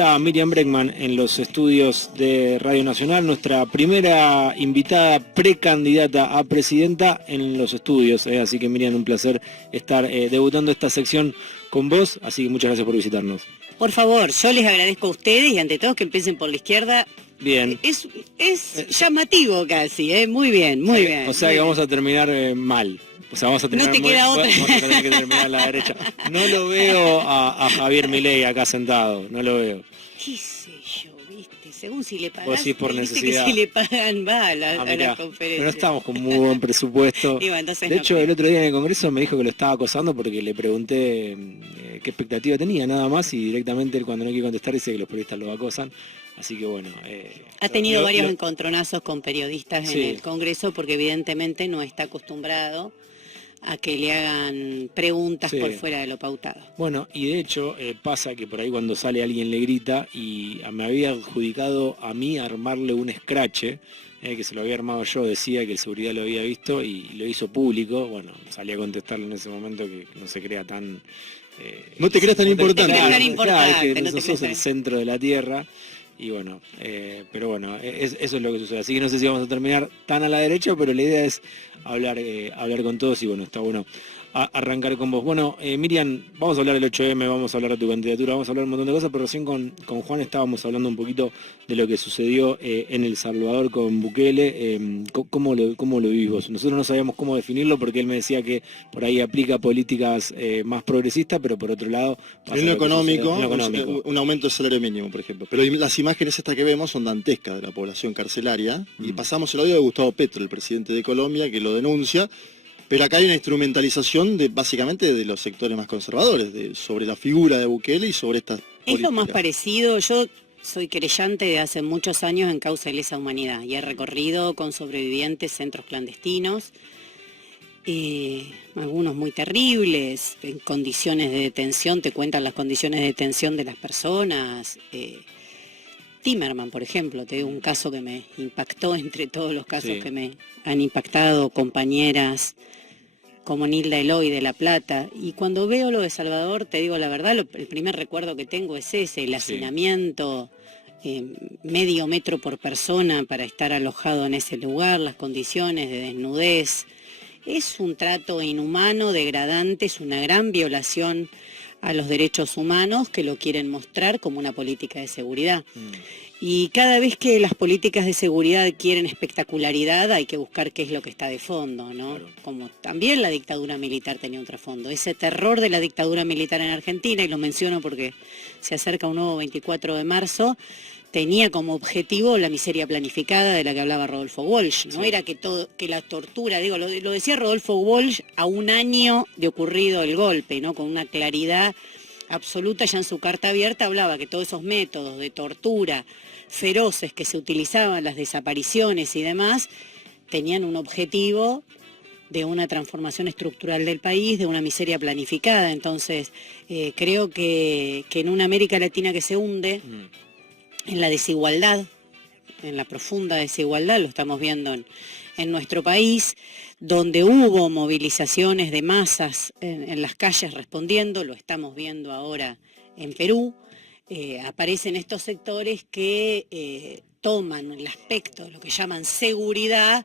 está Miriam Bregman en los estudios de Radio Nacional, nuestra primera invitada precandidata a presidenta en los estudios. Así que Miriam, un placer estar debutando esta sección con vos, así que muchas gracias por visitarnos. Por favor, yo les agradezco a ustedes y ante todo que empiecen por la izquierda. Bien. Es llamativo casi, muy bien, muy bien. O sea que vamos a terminar mal. O sea, vamos a terminar no te queda otra. Vamos a tener que terminar a la derecha. No lo veo a Javier Milei acá sentado, no lo veo. ¿Qué sé yo, viste? Según si le pagan. Vos decís por necesidad. Que si le pagan va a la conferencia. Pero no estamos con muy buen presupuesto. De hecho, el otro día en el Congreso me dijo que lo estaba acosando porque le pregunté qué expectativa tenía, nada más, y directamente él, cuando no quiere contestar, dice que los periodistas lo acosan. Así que bueno. Ha tenido varios encontronazos con periodistas en el Congreso porque evidentemente no está acostumbrado a que le hagan preguntas por fuera de lo pautado. Bueno, y de hecho pasa que por ahí cuando sale alguien le grita, y me había adjudicado a mí armarle un escrache, que se lo había armado yo, decía que el seguridad lo había visto y lo hizo público. Bueno, salí a contestarle en ese momento que no se crea tan... no te creas tan importante. Claro, que no sos el centro de la tierra. Y bueno, pero bueno, eso es lo que sucede. Así que no sé si vamos a terminar tan a la derecha, pero la idea es hablar con todos y bueno, está bueno arrancar con vos. Bueno, Miriam, vamos a hablar del 8M, vamos a hablar de tu candidatura, vamos a hablar un montón de cosas, pero recién con Juan estábamos hablando un poquito de lo que sucedió en El Salvador con Bukele. ¿Cómo lo vivís vos? Nosotros no sabíamos cómo definirlo porque él me decía que por ahí aplica políticas más progresistas, pero por otro lado... En lo económico, un aumento del salario mínimo, por ejemplo. Pero las imágenes estas que vemos son dantescas de la población carcelaria, y pasamos el audio de Gustavo Petro, el presidente de Colombia, que lo denuncia. Pero acá hay una instrumentalización básicamente de los sectores más conservadores, sobre la figura de Bukele y sobre estas políticas. Es lo más parecido. Yo soy querellante de hace muchos años en causa de lesa humanidad y he recorrido con sobrevivientes centros clandestinos, algunos muy terribles, en condiciones de detención, te cuentan las condiciones de detención de las personas. Timerman, por ejemplo, te digo un caso que me impactó entre todos los casos que me han impactado, compañeras como Nilda Eloy de La Plata. Y cuando veo lo de Salvador, te digo la verdad, el primer recuerdo que tengo es ese, el hacinamiento, medio metro por persona para estar alojado en ese lugar, las condiciones de desnudez. Es un trato inhumano, degradante, es una gran violación a los derechos humanos que lo quieren mostrar como una política de seguridad. Y cada vez que las políticas de seguridad quieren espectacularidad, hay que buscar qué es lo que está de fondo, ¿no? Claro. Como también la dictadura militar tenía un trasfondo. Ese terror de la dictadura militar en Argentina, y lo menciono porque se acerca un nuevo 24 de marzo, tenía como objetivo la miseria planificada de la que hablaba Rodolfo Walsh. No era que la tortura, digo, lo decía Rodolfo Walsh a un año de ocurrido el golpe, ¿no? Con una claridad absoluta, ya en su carta abierta hablaba que todos esos métodos de tortura feroces que se utilizaban, las desapariciones y demás, tenían un objetivo de una transformación estructural del país, de una miseria planificada. Entonces, creo que en una América Latina que se hunde, en la desigualdad, en la profunda desigualdad, lo estamos viendo en nuestro país, donde hubo movilizaciones de masas en las calles respondiendo, lo estamos viendo ahora en Perú. Aparecen estos sectores que toman el aspecto de lo que llaman seguridad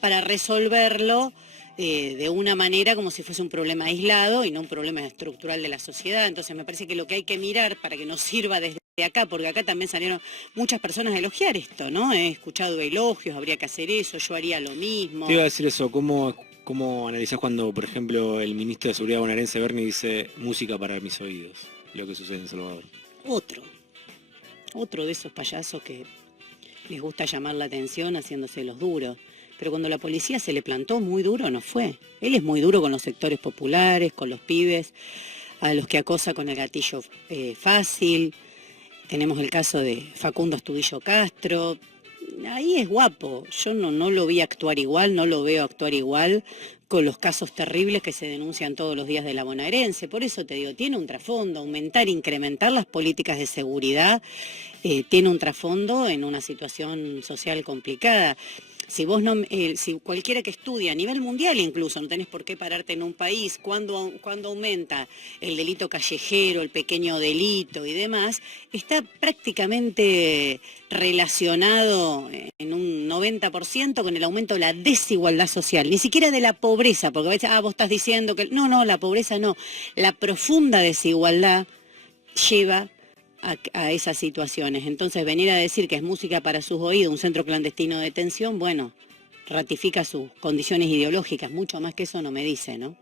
para resolverlo de una manera como si fuese un problema aislado y no un problema estructural de la sociedad. Entonces me parece que lo que hay que mirar para que nos sirva desde acá, porque acá también salieron muchas personas a elogiar esto, ¿no? He escuchado elogios, habría que hacer eso, yo haría lo mismo. Te iba a decir eso, ¿cómo analizás cuando, por ejemplo, el ministro de Seguridad bonaerense Berni dice música para mis oídos, lo que sucede en Salvador? Otro de esos payasos que les gusta llamar la atención haciéndose los duros. Pero cuando la policía se le plantó muy duro, no fue. Él es muy duro con los sectores populares, con los pibes, a los que acosa con el gatillo fácil. Tenemos el caso de Facundo Astudillo Castro. Ahí es guapo. Yo no lo vi actuar igual, no lo veo actuar igual con los casos terribles que se denuncian todos los días de la bonaerense. Por eso te digo, tiene un trasfondo, aumentar, incrementar las políticas de seguridad, tiene un trasfondo en una situación social complicada. Si vos no, si cualquiera que estudia a nivel mundial incluso, no tenés por qué pararte en un país, cuando aumenta el delito callejero, el pequeño delito y demás, está prácticamente relacionado en un 90% con el aumento de la desigualdad social, ni siquiera de la pobreza, porque a veces, vos estás diciendo que... No, la pobreza no, la profunda desigualdad lleva a esas situaciones. Entonces, venir a decir que es música para sus oídos, un centro clandestino de detención, bueno, ratifica sus condiciones ideológicas, mucho más que eso no me dice, ¿no?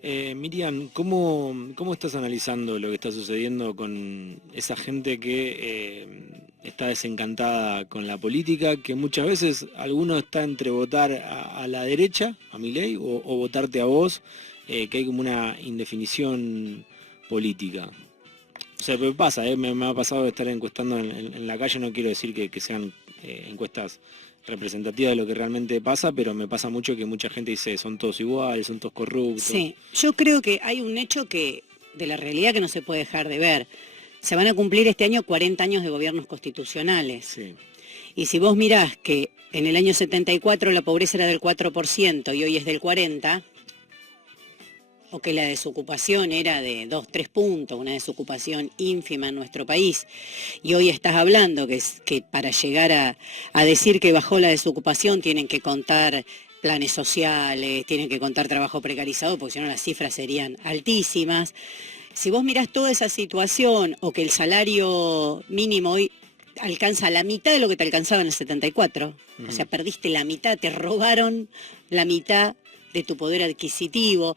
Miriam, ¿cómo estás analizando lo que está sucediendo con esa gente que está desencantada con la política, que muchas veces alguno está entre votar a la derecha, a Milei, o votarte a vos, que hay como una indefinición política? O sea, me pasa, me ha pasado de estar encuestando en la calle, no quiero decir que sean encuestas representativas de lo que realmente pasa, pero me pasa mucho que mucha gente dice, son todos iguales, son todos corruptos. Sí, yo creo que hay un hecho de la realidad que no se puede dejar de ver. Se van a cumplir este año 40 años de gobiernos constitucionales. Sí. Y si vos mirás que en el año 74 la pobreza era del 4% y hoy es del 40%, o que la desocupación era de 2-3 puntos, una desocupación ínfima en nuestro país, y hoy estás hablando que para llegar a decir que bajó la desocupación tienen que contar planes sociales, tienen que contar trabajo precarizado, porque si no las cifras serían altísimas. Si vos mirás toda esa situación, o que el salario mínimo hoy alcanza la mitad de lo que te alcanzaba en el 74, o sea, perdiste la mitad, te robaron la mitad de tu poder adquisitivo.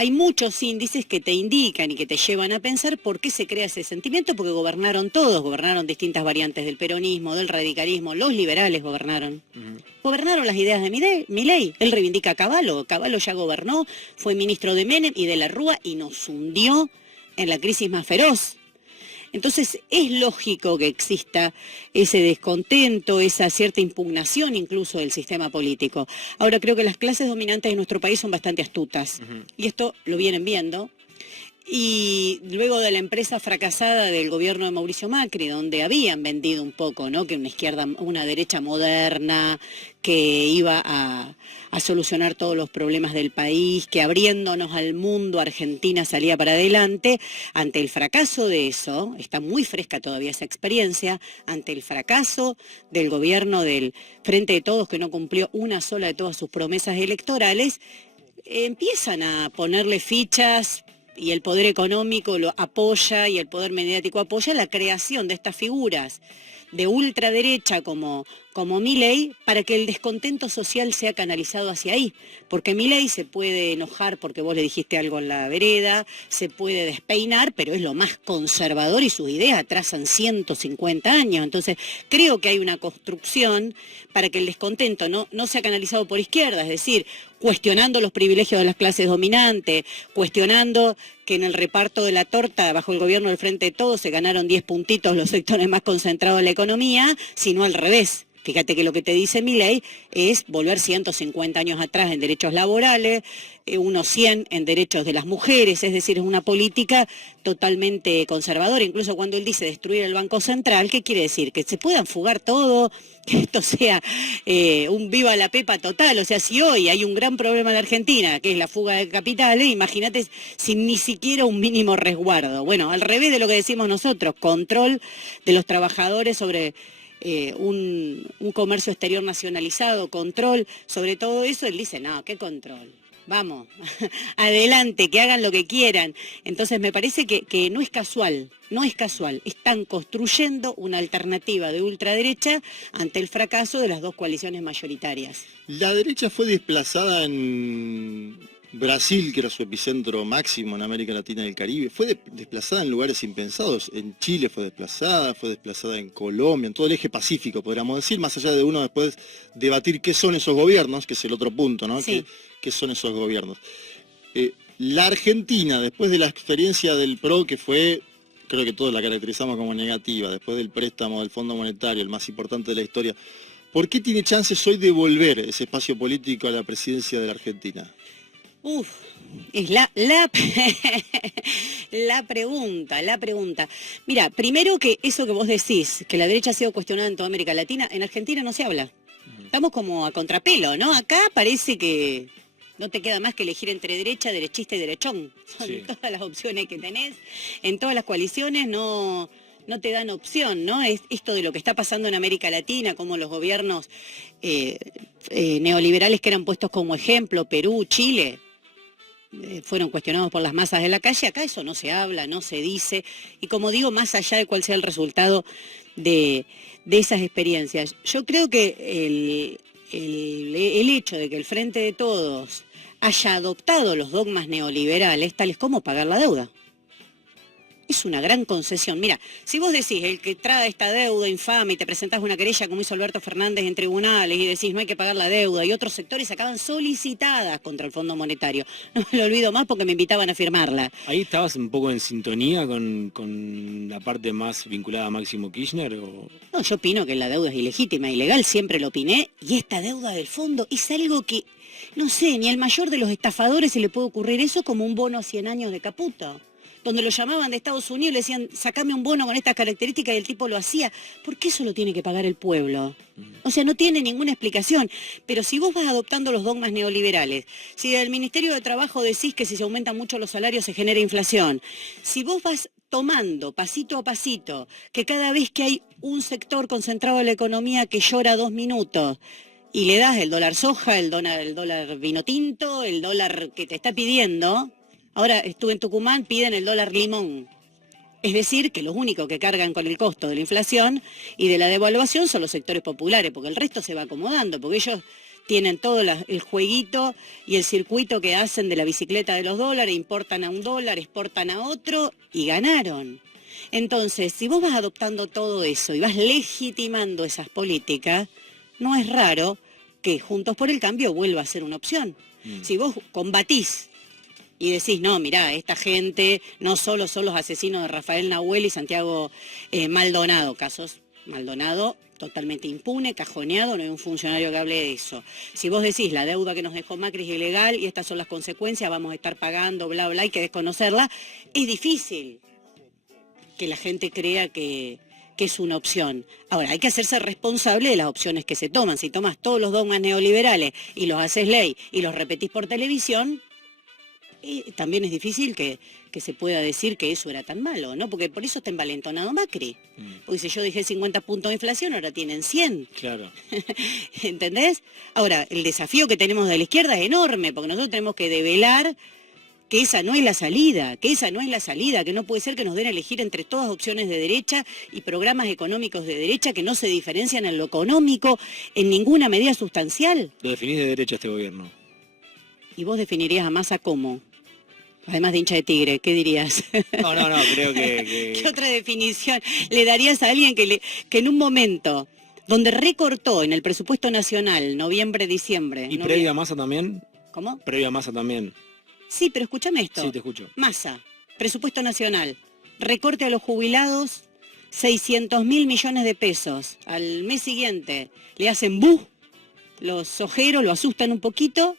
Hay muchos índices que te indican y que te llevan a pensar por qué se crea ese sentimiento, porque gobernaron todos, gobernaron distintas variantes del peronismo, del radicalismo, los liberales gobernaron. Gobernaron las ideas de Milei, él reivindica a Cavallo ya gobernó, fue ministro de Menem y de la Rúa y nos hundió en la crisis más feroz. Entonces es lógico que exista ese descontento, esa cierta impugnación incluso del sistema político. Ahora creo que las clases dominantes de nuestro país son bastante astutas y esto lo vienen viendo. Y luego de la empresa fracasada del gobierno de Mauricio Macri, donde habían vendido un poco, ¿no?, que una derecha moderna, que iba a solucionar todos los problemas del país, que abriéndonos al mundo Argentina salía para adelante. Ante el fracaso de eso, está muy fresca todavía esa experiencia, ante el fracaso del gobierno del Frente de Todos, que no cumplió una sola de todas sus promesas electorales, empiezan a ponerle fichas, y el poder económico lo apoya y el poder mediático apoya la creación de estas figuras de ultraderecha como Milei, para que el descontento social sea canalizado hacia ahí. Porque Milei se puede enojar porque vos le dijiste algo en la vereda, se puede despeinar, pero es lo más conservador y sus ideas atrasan 150 años. Entonces, creo que hay una construcción para que el descontento no sea canalizado por izquierda, es decir, cuestionando los privilegios de las clases dominantes, cuestionando que en el reparto de la torta bajo el gobierno del Frente de Todos se ganaron 10 puntitos los sectores más concentrados de la economía, sino al revés. Fíjate que lo que te dice Milei es volver 150 años atrás en derechos laborales, unos 100 en derechos de las mujeres, es decir, es una política totalmente conservadora. Incluso cuando él dice destruir el Banco Central, ¿qué quiere decir? Que se puedan fugar todo, que esto sea un viva la pepa total. O sea, si hoy hay un gran problema en la Argentina, que es la fuga de capitales, imagínate sin ni siquiera un mínimo resguardo. Bueno, al revés de lo que decimos nosotros, control de los trabajadores sobre un comercio exterior nacionalizado, control sobre todo eso. Él dice, no, ¿qué control? Vamos, adelante, que hagan lo que quieran. Entonces me parece que no es casual, están construyendo una alternativa de ultraderecha ante el fracaso de las dos coaliciones mayoritarias. La derecha fue desplazada en Brasil, que era su epicentro máximo en América Latina y el Caribe, fue desplazada en lugares impensados. En Chile fue desplazada en Colombia, en todo el eje pacífico, podríamos decir, más allá de uno después debatir qué son esos gobiernos, que es el otro punto, ¿no? Sí. ¿Qué son esos gobiernos? La Argentina, después de la experiencia del PRO, que fue, creo que todos la caracterizamos como negativa, después del préstamo del Fondo Monetario, el más importante de la historia, ¿por qué tiene chances hoy de volver ese espacio político a la presidencia de la Argentina? Es la pregunta. Mira, primero que eso que vos decís, que la derecha ha sido cuestionada en toda América Latina, en Argentina no se habla. Estamos como a contrapelo, ¿no? Acá parece que no te queda más que elegir entre derecha, derechista y derechón. Son todas las opciones que tenés. En todas las coaliciones no te dan opción, ¿no? Es esto de lo que está pasando en América Latina, como los gobiernos neoliberales que eran puestos como ejemplo, Perú, Chile, fueron cuestionados por las masas de la calle. Acá eso no se habla, no se dice. Y como digo, más allá de cuál sea el resultado de esas experiencias, yo creo que el hecho de que el Frente de Todos haya adoptado los dogmas neoliberales, tales como pagar la deuda, es una gran concesión. Mira, si vos decís, el que trae esta deuda infame y te presentás una querella como hizo Alberto Fernández en tribunales y decís no hay que pagar la deuda, y otros sectores acaban solicitadas contra el Fondo Monetario, no me lo olvido más porque me invitaban a firmarla. ¿Ahí estabas un poco en sintonía con la parte más vinculada a Máximo Kirchner? ¿O? No, yo opino que la deuda es ilegítima, ilegal, siempre lo opiné, y esta deuda del fondo es algo que, no sé, ni al mayor de los estafadores se le puede ocurrir eso, como un bono a 100 años de Caputo, donde lo llamaban de Estados Unidos y le decían, sacame un bono con estas características, y el tipo lo hacía. ¿Por qué eso lo tiene que pagar el pueblo? O sea, no tiene ninguna explicación. Pero si vos vas adoptando los dogmas neoliberales, si del Ministerio de Trabajo decís que si se aumentan mucho los salarios se genera inflación, si vos vas tomando pasito a pasito que cada vez que hay un sector concentrado en la economía que llora 2 minutos, y le das el dólar soja, el dólar vino tinto, el dólar que te está pidiendo. Ahora estuve en Tucumán, piden el dólar limón. Es decir, que los únicos que cargan con el costo de la inflación y de la devaluación son los sectores populares, porque el resto se va acomodando, porque ellos tienen todo el jueguito y el circuito que hacen de la bicicleta de los dólares, importan a un dólar, exportan a otro y ganaron. Entonces, si vos vas adoptando todo eso y vas legitimando esas políticas, no es raro que Juntos por el Cambio vuelva a ser una opción. Si vos combatís y decís, no, mirá, esta gente no solo son los asesinos de Rafael Nahuel y Santiago Maldonado, casos Maldonado totalmente impune, cajoneado, no hay un funcionario que hable de eso. Si vos decís, la deuda que nos dejó Macri es ilegal y estas son las consecuencias, vamos a estar pagando, bla, bla, hay que desconocerla, es difícil que la gente crea que es una opción. Ahora, hay que hacerse responsable de las opciones que se toman. Si tomas todos los dogmas neoliberales y los haces ley y los repetís por televisión, también es difícil que se pueda decir que eso era tan malo, ¿no? Porque por eso está envalentonado Macri. Porque si yo dejé 50 puntos de inflación, ahora tienen 100. Claro. ¿Entendés? Ahora, el desafío que tenemos de la izquierda es enorme, porque nosotros tenemos que develar que esa no es la salida, que no puede ser que nos den a elegir entre todas opciones de derecha y programas económicos de derecha que no se diferencian en lo económico en ninguna medida sustancial. Lo definís de derecha este gobierno. ¿Y vos definirías a Massa cómo? Además de hincha de Tigre, ¿qué dirías? No, creo que... ¿Qué otra definición le darías a alguien que en un momento donde recortó en el presupuesto nacional, noviembre, diciembre... ¿Y previo a Massa también? ¿Cómo? Previo a Massa también. Sí, pero escúchame esto. Sí, te escucho. Massa, presupuesto nacional, recorte a los jubilados, 600.000 millones de pesos. Al mes siguiente le hacen ¡bu! Los ojeros lo asustan un poquito.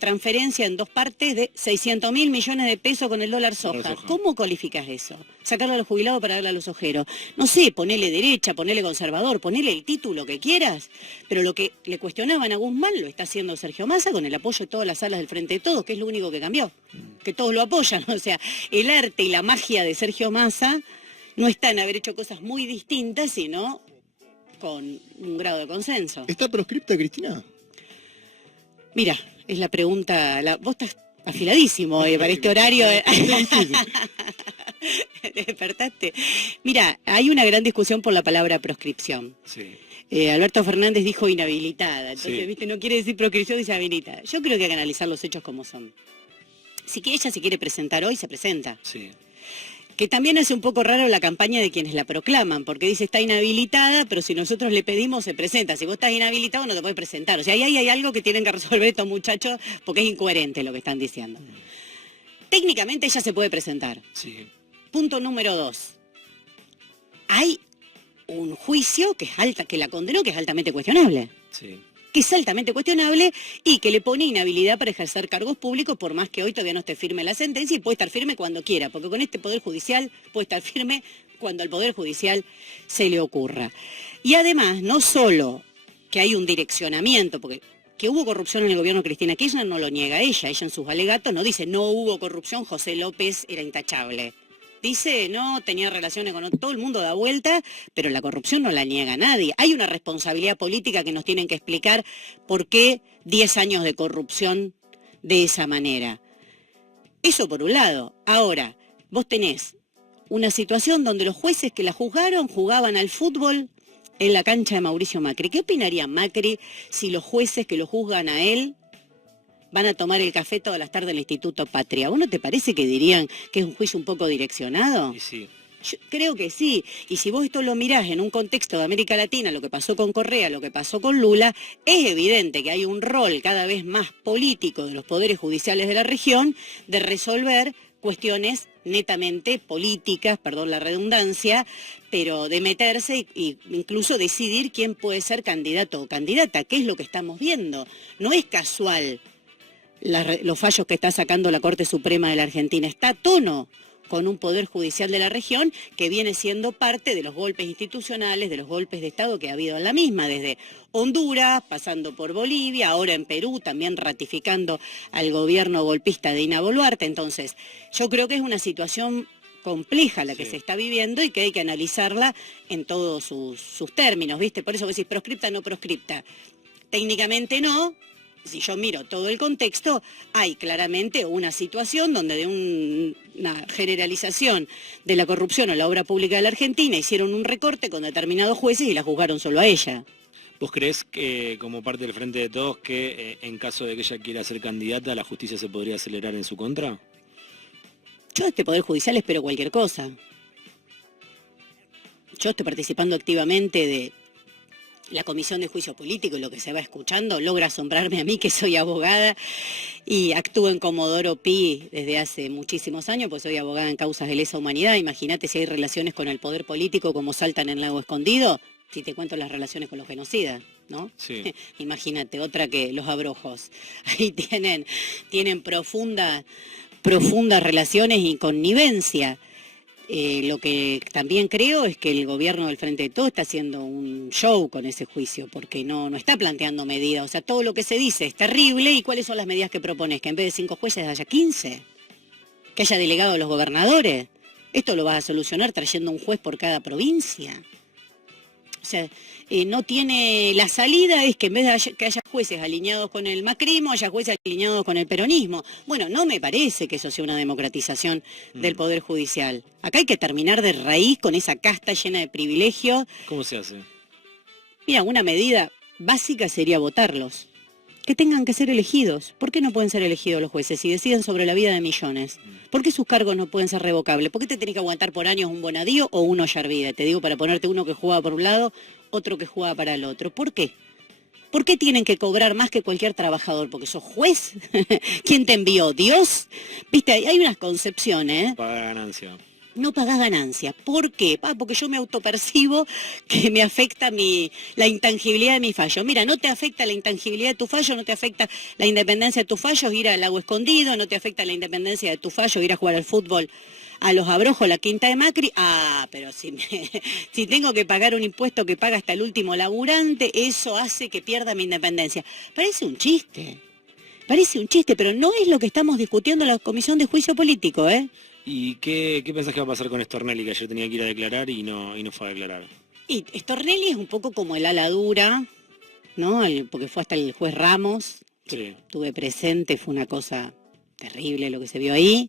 Transferencia en 2 partes de 600.000 millones de pesos con el dólar soja. ¿Cómo calificas eso? Sacarlo a los jubilados para darle a los ojeros. No sé, ponele derecha, ponele conservador, ponele el título que quieras, pero lo que le cuestionaban a Guzmán lo está haciendo Sergio Massa con el apoyo de todas las salas del Frente de Todos, que es lo único que cambió, que todos lo apoyan. O sea, el arte y la magia de Sergio Massa no está en haber hecho cosas muy distintas, sino con un grado de consenso. ¿Está proscripta, Cristina? Mira, es la pregunta, vos estás afiladísimo para este horario. Despertaste. Mira, hay una gran discusión por la palabra proscripción. Sí. Alberto Fernández dijo inhabilitada, entonces, sí. ¿viste? No quiere decir proscripción, dice habilitada. Yo creo que hay que analizar los hechos como son. Si que ella se quiere presentar hoy, se presenta. Sí. Que también hace un poco raro la campaña de quienes la proclaman, porque dice está inhabilitada, pero si nosotros le pedimos se presenta. Si vos estás inhabilitado no te puedes presentar. O sea, ahí hay algo que tienen que resolver estos muchachos porque es incoherente lo que están diciendo. Técnicamente ella se puede presentar. Sí. Punto número 2. Hay un juicio que la condenó, que es altamente cuestionable. Sí. Que es altamente cuestionable y que le pone inhabilidad para ejercer cargos públicos, por más que hoy todavía no esté firme la sentencia, y puede estar firme cuando quiera, porque con este Poder Judicial puede estar firme cuando al Poder Judicial se le ocurra. Y además, no solo que hay un direccionamiento, porque que hubo corrupción en el gobierno de Cristina Kirchner no lo niega ella en sus alegatos no dice no hubo corrupción, José López era intachable. Dice, no, tenía relaciones con todo el mundo, da vuelta, pero la corrupción no la niega nadie. Hay una responsabilidad política que nos tienen que explicar por qué 10 años de corrupción de esa manera. Eso por un lado. Ahora, vos tenés una situación donde los jueces que la juzgaron jugaban al fútbol en la cancha de Mauricio Macri. ¿Qué opinaría Macri si los jueces que lo juzgan a él van a tomar el café todas las tardes en el Instituto Patria? ¿Vos no te parece que dirían que es un juicio un poco direccionado? Sí. Yo creo que sí. Y si vos esto lo mirás en un contexto de América Latina, lo que pasó con Correa, lo que pasó con Lula, es evidente que hay un rol cada vez más político de los poderes judiciales de la región de resolver cuestiones netamente políticas, perdón la redundancia, pero de meterse e incluso decidir quién puede ser candidato o candidata, que es lo que estamos viendo. No es casual los fallos que está sacando la Corte Suprema de la Argentina, está a tono con un poder judicial de la región que viene siendo parte de los golpes institucionales, de los golpes de Estado que ha habido en la misma, desde Honduras, pasando por Bolivia, ahora en Perú, también ratificando al gobierno golpista de Dina Boluarte. Entonces, yo creo que es una situación compleja la que se está viviendo y que hay que analizarla en todos sus términos, ¿viste? Por eso vos decís, proscripta, no proscripta. Técnicamente no. Si yo miro todo el contexto, hay claramente una situación donde de una generalización de la corrupción o la obra pública de la Argentina hicieron un recorte con determinados jueces y la juzgaron solo a ella. ¿Vos creés que, como parte del Frente de Todos, que en caso de que ella quiera ser candidata, la justicia se podría acelerar en su contra? Yo de este Poder Judicial espero cualquier cosa. Yo estoy participando activamente de la Comisión de Juicio Político y lo que se va escuchando logra asombrarme a mí, que soy abogada y actúo en Comodoro Pi desde hace muchísimos años, pues soy abogada en causas de lesa humanidad. Imagínate si hay relaciones con el poder político como saltan en Lago Escondido, si te cuento las relaciones con los genocidas, ¿no? Sí. Imagínate, otra que los abrojos. Ahí tienen profundas relaciones y connivencia. Lo que también creo es que el gobierno del Frente de Todos está haciendo un show con ese juicio, porque no está planteando medidas. O sea, todo lo que se dice es terrible. ¿Y cuáles son las medidas que propones? Que en vez de 5 jueces haya 15. Que haya delegado a los gobernadores. Esto lo vas a solucionar trayendo un juez por cada provincia. O sea, no tiene... La salida es que en vez de que haya jueces alineados con el macrismo, haya jueces alineados con el peronismo. Bueno, no me parece que eso sea una democratización del Poder Judicial. Acá hay que terminar de raíz con esa casta llena de privilegios. ¿Cómo se hace? Mira, una medida básica sería votarlos. Que tengan que ser elegidos. ¿Por qué no pueden ser elegidos los jueces si deciden sobre la vida de millones? ¿Por qué sus cargos no pueden ser revocables? ¿Por qué te tenés que aguantar por años un Bonadío o un Ollarvide? Te digo, para ponerte uno que jugaba por un lado, otro que jugaba para el otro. ¿Por qué? ¿Por qué tienen que cobrar más que cualquier trabajador? ¿Porque sos juez? ¿Quién te envió? ¿Dios? Viste, hay unas concepciones. Paga ganancia. No pagás ganancia. ¿Por qué? Porque yo me autopercibo que me afecta la intangibilidad de mi fallo. Mira, no te afecta la intangibilidad de tu fallo, no te afecta la independencia de tu fallo ir al Lago Escondido, no te afecta la independencia de tu fallo ir a jugar al fútbol a los Abrojos, la Quinta de Macri. Pero si tengo que pagar un impuesto que paga hasta el último laburante, eso hace que pierda mi independencia. Parece un chiste, pero no es lo que estamos discutiendo en la Comisión de Juicio Político, ¿eh? ¿Y qué pensás que va a pasar con Stornelli, que ayer tenía que ir a declarar y no fue a declarar? Y Stornelli es un poco como el ala dura, ¿no? Porque fue hasta el juez Ramos. Sí. Estuve presente, fue una cosa terrible lo que se vio ahí.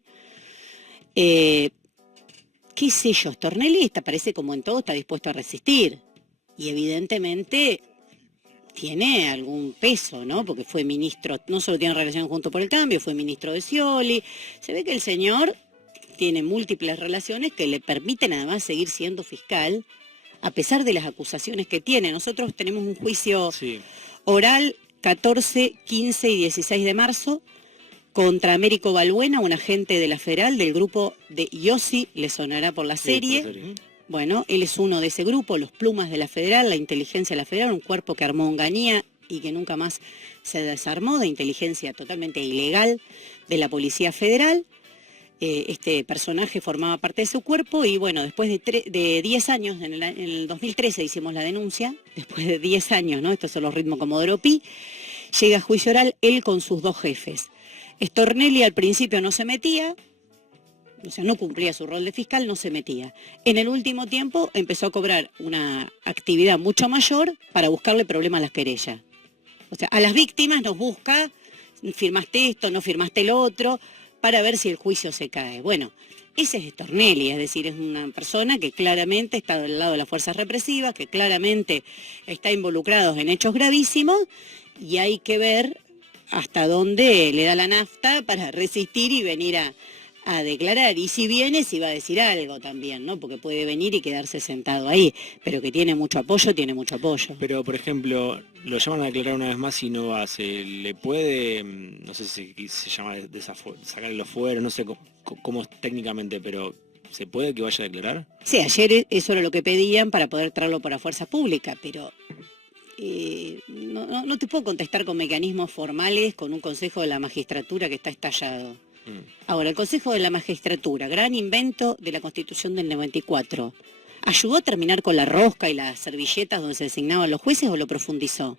¿Qué sé yo? Stornelli parece como en todo, está dispuesto a resistir. Y evidentemente tiene algún peso, ¿no? Porque fue ministro, no solo tiene relación Juntos por el Cambio, fue ministro de Scioli. Se ve que el señor tiene múltiples relaciones que le permiten además seguir siendo fiscal, a pesar de las acusaciones que tiene. Nosotros tenemos un juicio oral 14, 15 y 16 de marzo contra Américo Balbuena, un agente de la Federal del grupo de Yossi, le sonará por la serie. Bueno, él es uno de ese grupo, los Plumas de la Federal, la inteligencia de la Federal, un cuerpo que armó Onganía y que nunca más se desarmó, de inteligencia totalmente ilegal de la Policía Federal. este personaje formaba parte de su cuerpo y bueno, después de 10 años, en el 2013 hicimos la denuncia, después de 10 años, ¿no? Estos son los ritmos Comodoro Pi, llega a juicio oral él con sus 2 jefes. Stornelli al principio no se metía, o sea, no cumplía su rol de fiscal, no se metía. En el último tiempo empezó a cobrar una actividad mucho mayor para buscarle problemas a las querellas. O sea, a las víctimas nos busca, firmaste esto, no firmaste lo otro, para ver si el juicio se cae. Bueno, ese es Stornelli, es decir, es una persona que claramente está del lado de las fuerzas represivas, que claramente está involucrado en hechos gravísimos, y hay que ver hasta dónde le da la nafta para resistir y venir a declarar, y si viene, si va a decir algo también, ¿no? Porque puede venir y quedarse sentado ahí, pero que tiene mucho apoyo, tiene mucho apoyo. Pero, por ejemplo, lo llaman a declarar una vez más y no va, se le puede, no sé si se llama sacarlo fuera, no sé cómo es técnicamente, pero ¿se puede que vaya a declarar? Sí, ayer eso era lo que pedían para poder traerlo por la fuerza pública, pero no te puedo contestar con mecanismos formales, con un consejo de la magistratura que está estallado. Ahora, el Consejo de la Magistratura, gran invento de la Constitución del 94, ¿ayudó a terminar con la rosca y las servilletas donde se designaban los jueces o lo profundizó?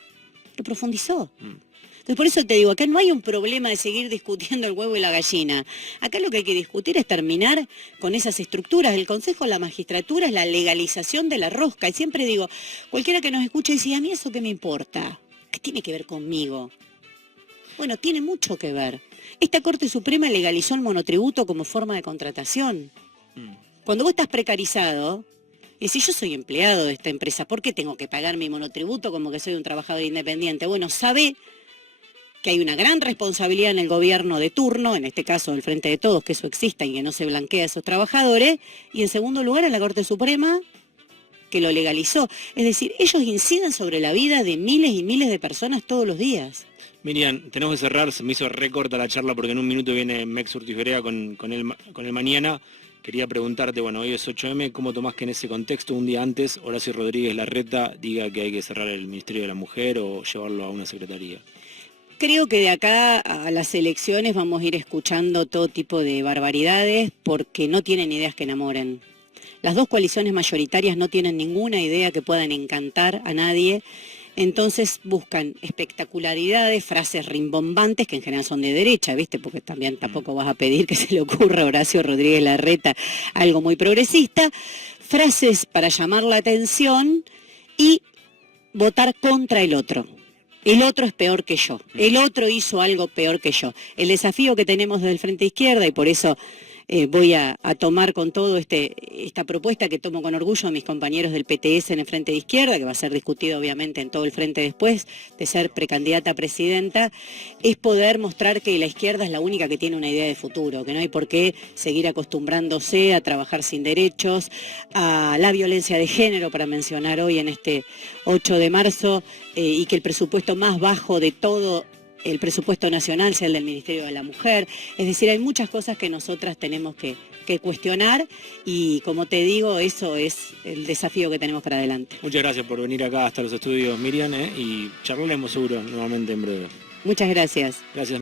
Lo profundizó. Entonces, por eso te digo, acá no hay un problema de seguir discutiendo el huevo y la gallina. Acá lo que hay que discutir es terminar con esas estructuras. El Consejo de la Magistratura es la legalización de la rosca. Y siempre digo, cualquiera que nos escuche dice, ¿a mí eso qué me importa? ¿Qué tiene que ver conmigo? Bueno, tiene mucho que ver. Esta Corte Suprema legalizó el monotributo como forma de contratación. Cuando vos estás precarizado, y si yo soy empleado de esta empresa, ¿por qué tengo que pagar mi monotributo como que soy un trabajador independiente? Bueno, sabe que hay una gran responsabilidad en el gobierno de turno, en este caso del Frente de Todos, que eso exista y que no se blanquee a esos trabajadores, y en segundo lugar a la Corte Suprema, que lo legalizó. Es decir, ellos inciden sobre la vida de miles y miles de personas todos los días. Miriam, tenemos que cerrar, se me hizo recorta la charla porque en un minuto viene Mex Ortiz Berea con el mañana. Quería preguntarte, bueno, hoy es 8M, ¿cómo tomás que en ese contexto, un día antes, Horacio Rodríguez Larreta diga que hay que cerrar el Ministerio de la Mujer o llevarlo a una secretaría? Creo que de acá a las elecciones vamos a ir escuchando todo tipo de barbaridades porque no tienen ideas que enamoren. Las 2 coaliciones mayoritarias no tienen ninguna idea que puedan encantar a nadie. Entonces buscan espectacularidades, frases rimbombantes, que en general son de derecha, ¿viste? Porque también tampoco vas a pedir que se le ocurra a Horacio Rodríguez Larreta algo muy progresista. Frases para llamar la atención y votar contra el otro. El otro es peor que yo. El otro hizo algo peor que yo. El desafío que tenemos desde el Frente Izquierda, y por eso voy a tomar con todo esta propuesta que tomo con orgullo a mis compañeros del PTS en el Frente de Izquierda, que va a ser discutido obviamente en todo el Frente después de ser precandidata a presidenta, es poder mostrar que la izquierda es la única que tiene una idea de futuro, que no hay por qué seguir acostumbrándose a trabajar sin derechos, a la violencia de género, para mencionar hoy en este 8 de marzo, y que el presupuesto más bajo de todo el presupuesto nacional sea el del Ministerio de la Mujer. Es decir, hay muchas cosas que nosotras tenemos que cuestionar y, como te digo, eso es el desafío que tenemos para adelante. Muchas gracias por venir acá hasta los estudios, Miriam, y charlaremos seguro nuevamente en breve. Muchas gracias. Gracias.